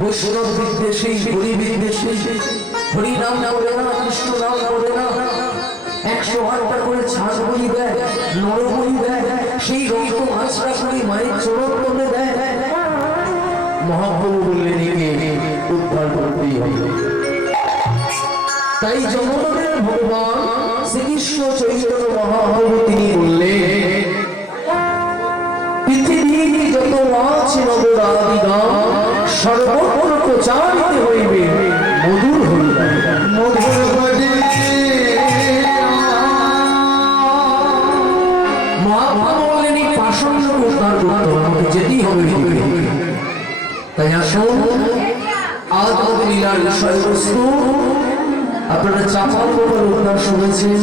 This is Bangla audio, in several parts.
বৈষ্ণব বিদ্বেষী হরি বিদ্বেষী হরি নাম করে না কৃষ্ণ নাম করে না 108টা করে ছাড় বলি দেয় নর বলি দেয় সেই রক্ত মাছরা করে মায়ের চরণ করে দেয় মহাপ্রভু বললেন একে উদ্ধার করতেই হবে। তাই জগন্নাথের ভগবান শ্রীকৃষ্ণ চৈতন্য মহাপ্রভু তিনি বললেন পৃথিবীর যত আছে নবরাদিগাম সর্বত্র প্রচারিত হইবে মধুর হইবে মধুর হইবে। মহাপ্রভু বললেন এই পাষণ্ড উদ্ধার করতে আমাকে যেতেই হবে। তাই আসুন আজ আমাদের লীলার বিষয়বস্তু আপনারা চাপাল গোপাল উদ্ধার শুনেছেন,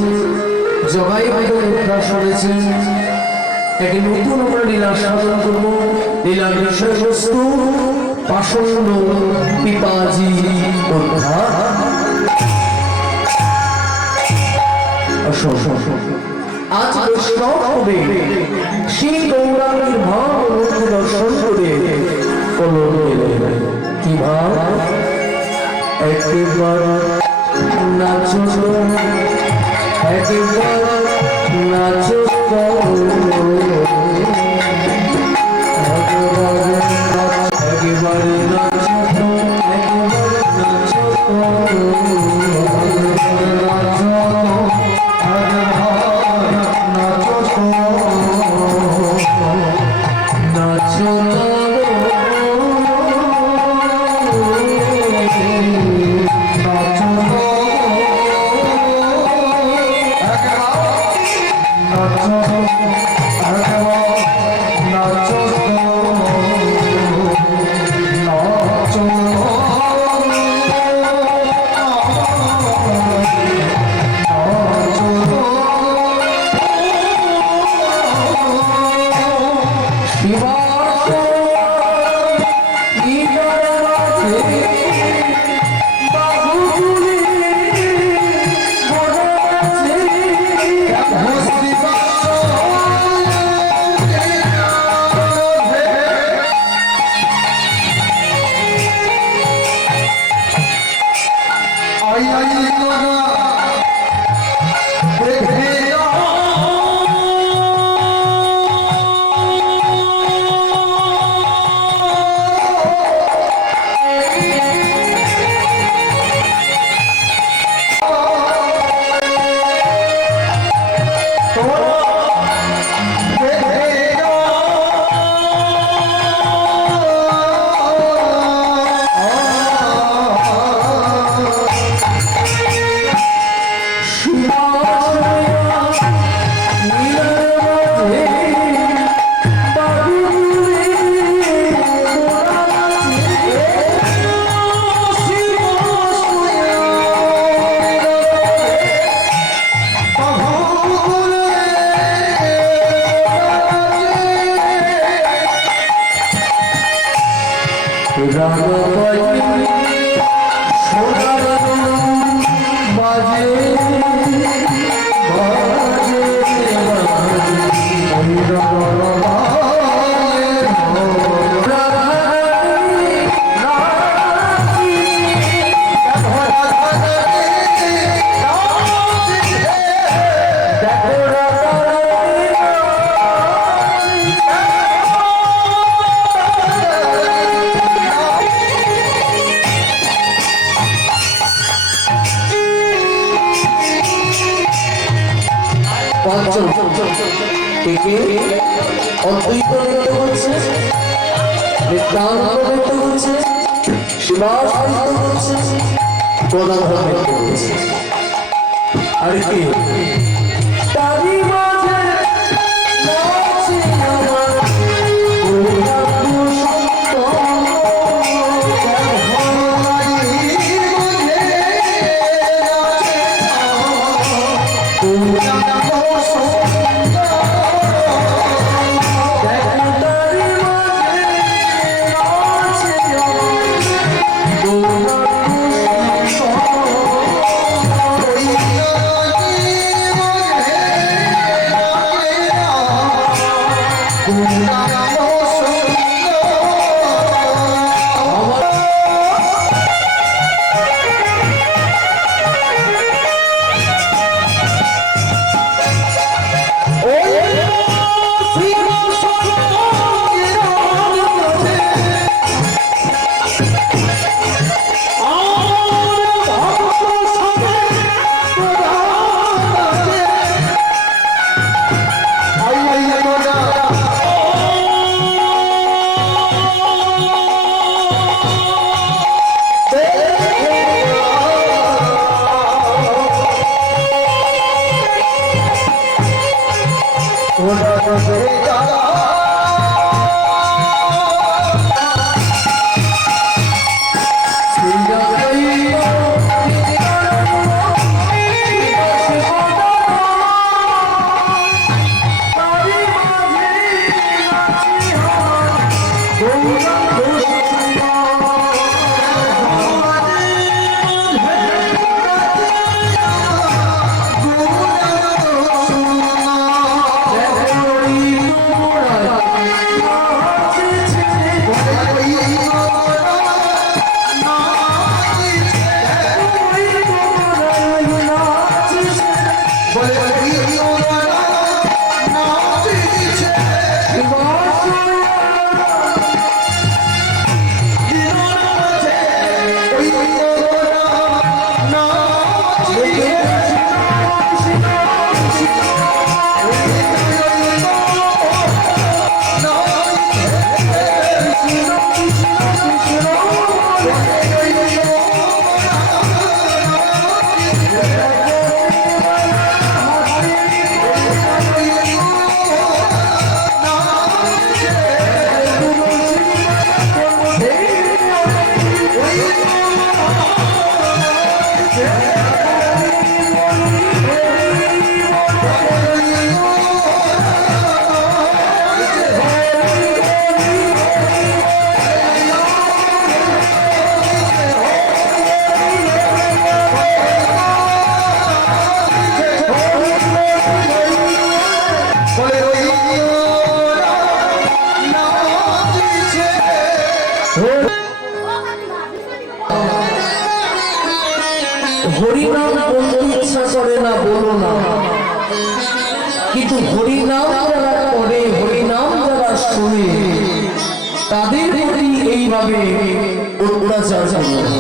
জগাই ভাইয়ের উদ্ধার শুনেছেন। একটি নতুন আমরা লীলা সাধন করবো। লীলার বিষয়বস্তু পাষণ্ড পিতাজি উদ্ধার। আজ বৈষ্ণব হবে সেই গৌরাঙ্গীর ভাব দর্শন করে কি ভাব একবার নাচো একবার নাচো আর কি হরিনাম বলতে ইচ্ছা করে না, বলো না, কিন্তু হরিনাম যারা করে, হরিনাম যারা শুনে, তাদের প্রতি এইভাবে অত্যাচার করে।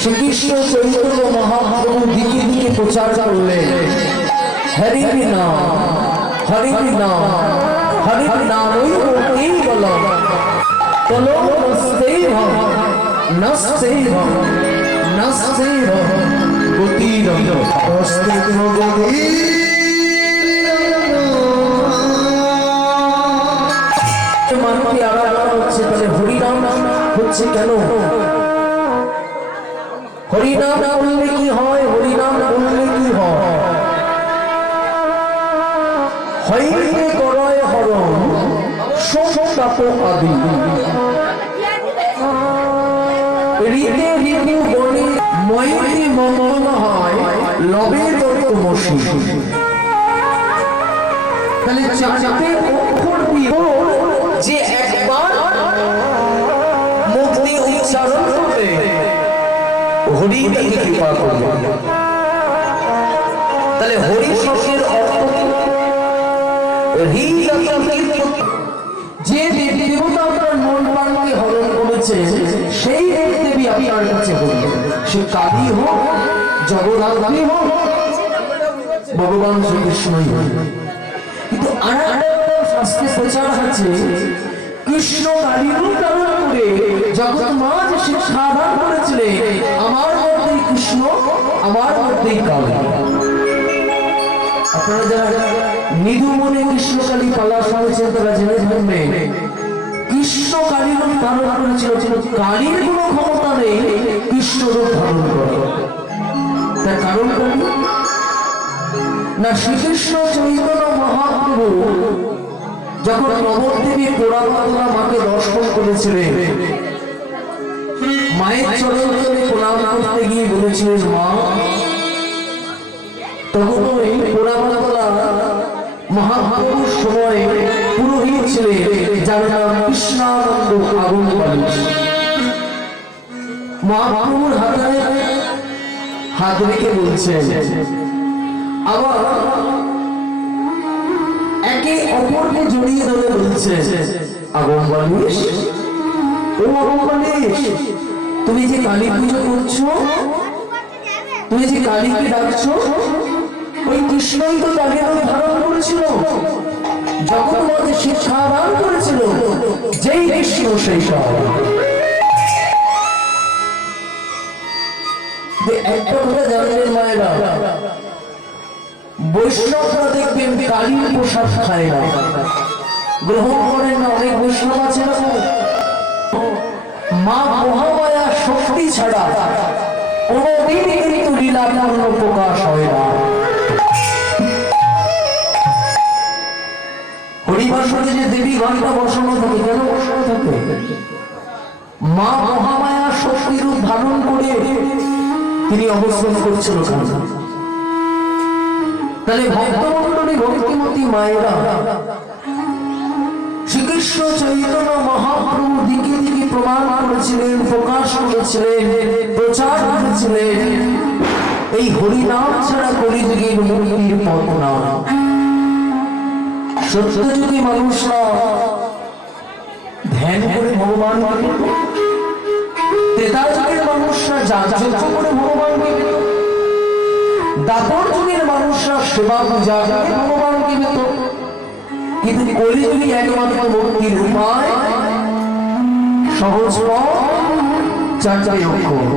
শ্রীকৃষ্ণ চৈতন্য মহাপ্রভু দিকে দিকে প্রচার করলেন, হরি নাম, হরি নাম, হরি নামই বলতেই বলো, চলো নস্তেহ নস্তেহ নস্তেহ গতিরম নস্তেহ গতিরম। মানুষকে আলাদা হচ্ছে, তাহলে হরিনাম হচ্ছে কেন? হরিনাম বললে কি হয়? হরিনাম বললে কি হয়? হইতে করয় হরণ শোক তাপ আদি, রীতে ঋতু বলি ময়ূরী মঙ্গল হয় লবে তমসী। তাহলে চারটে অক্ষর দিয়ে যে একবার মুখ দিয়ে উচ্চারণ করবে, হরি তাকে কৃপা করবে। তাহলে হরি শব্দের অর্থ যে দেবী দেবতা আপনার মন প্রাণকে হরণ করেছে, সেই দেবী আপনার কাছে হল, সে কালী হোক, জগদ্ধাত্রী হোক, ভগবান শ্রীকৃষ্ণই হোক। কিন্তু আর একটা শাস্ত্রে প্রচার আছে, কৃষ্ণ কালী রূপ ধারণ করে জগৎ মাঝ শিক্ষা দান করেছিলেন, আমার মধ্যেই কৃষ্ণ, আমার মধ্যেই কালী। আপনারা যারা নিধু মনে কৃষ্ণকালী পালা শুনেছেন তারা জেনে থাকবেন, কৃষ্ণ কালী রূপ ধারণ করেছিল, কালীর কোনো ক্ষমতা নেই কৃষ্ণ রূপ ধারণ করা। তার কারণ না, শ্রীকৃষ্ণ চৈতন্য মহাপ্রভু যখন নবদ্বীপে পোড়ামাতলা মাকে দর্শন করেছিলেন, মায়ের চরণ ধরে প্রণাম করতে গিয়ে বলেছিলেন, মা, তখন ওই পোড়ামাতলা মহাপ্রভুর সময় পুরোহিত ছিলেন যার নাম কৃষ্ণানন্দ আগমবাণী। মহাপ্রভুর হাতে হাত রেখে বলছেন, আবার একে অপরকে জড়িয়ে ধরে বলছে, আগমবাণী, ও আগমবাণী, তুমি যে কালী পুজো করছো, তুমি যে কালীকে ডাকছো, ওই কৃষ্ণই তো তাকে ধারণ করেছিল, যখন মাঝে শিক্ষা দান করেছিল, যেই কৃষ্ণ সেই সব। একটা কথা জানলেন মায়েরা, বৈষ্ণবরা দেখবেন কালীর প্রসাদ খায় না, গ্রহণ করেন না। অনেক বৈষ্ণব আছে না, মা মহামায়া শক্তি ছাড়া কোনদিন কিন্তু লীলা পূর্ণ প্রকাশ হয় না। হরিবাসরে যে দেবী ঘণ্টা বসানো থাকে, কেন বসানো থাকে? মা মহামায়া শক্তি রূপ ধারণ করে তিনি অবস্থান করছিল। তাহলে ভক্তমণ্ডলী ভক্তিমতী মায়েরা শ্রীকৃষ্ণ চৈতন্য মহাপ্রভু দিকে দিকে প্রমাণ করেছিলেন, প্রকাশ করেছিলেন, প্রচার করেছিলেন এই হরিনাম ছাড়া কলিযুগে মুক্তির পথ না। সত্যযুগী মানুষরা ধ্যান করে ভগবান, ত্রেতা যুগের মানুষরা যাগযজ্ঞ করে ভগবানকে, দাপর যুগের মানুষরা সেবা পূজা করে ভগবানকে পেত। কিন্তু কলিযুগে একমাত্র মুক্তির উপায় সহজ পথ, চারটে অক্ষর।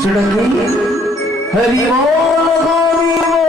সেটা কি? হরি বল হরি বল।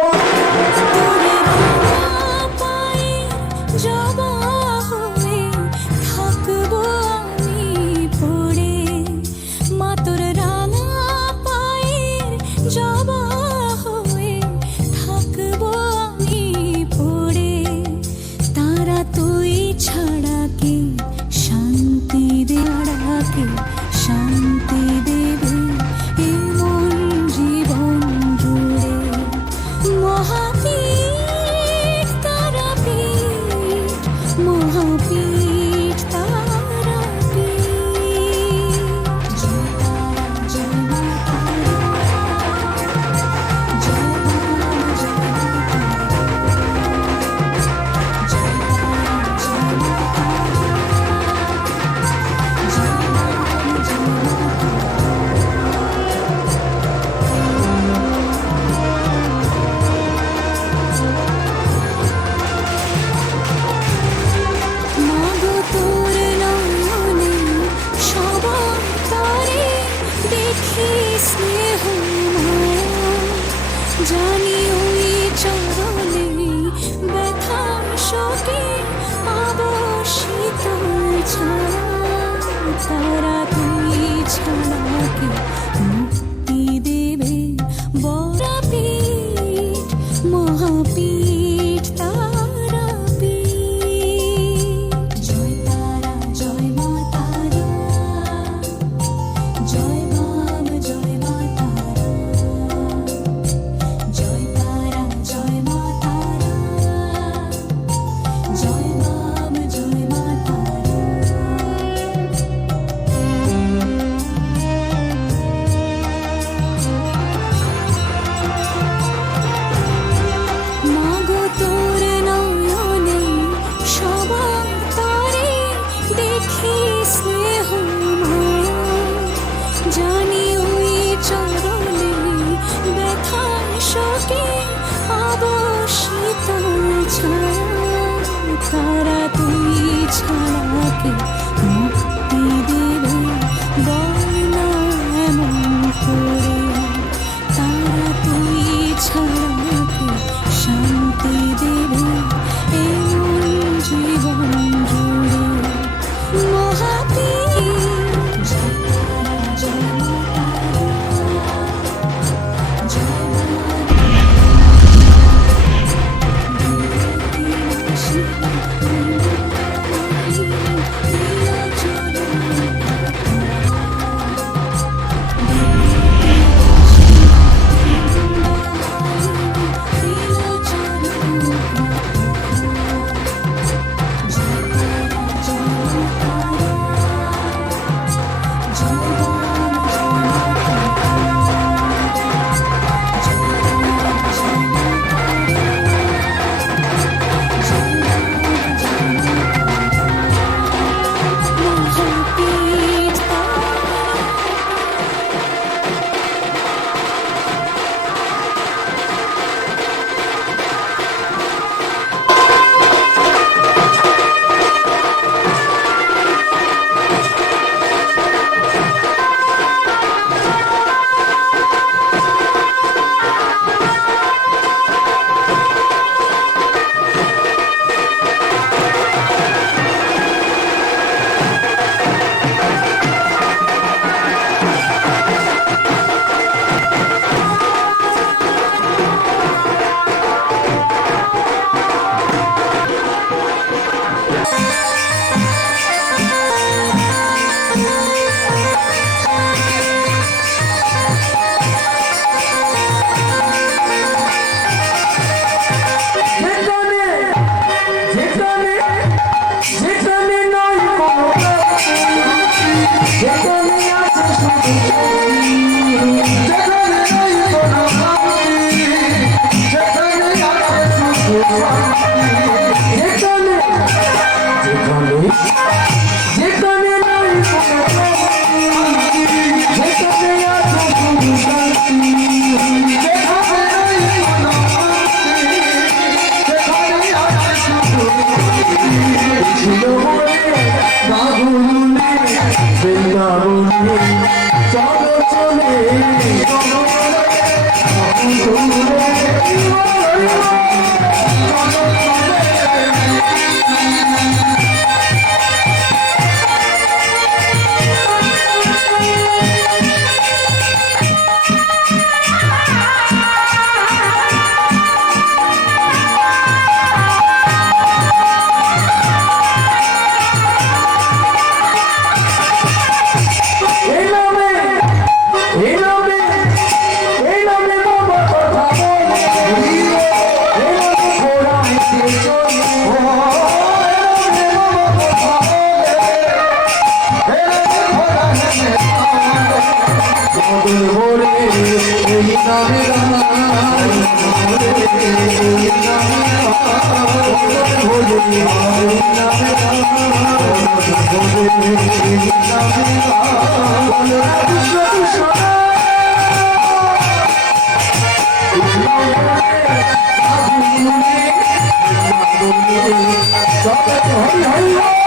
Thank you. হরি হরি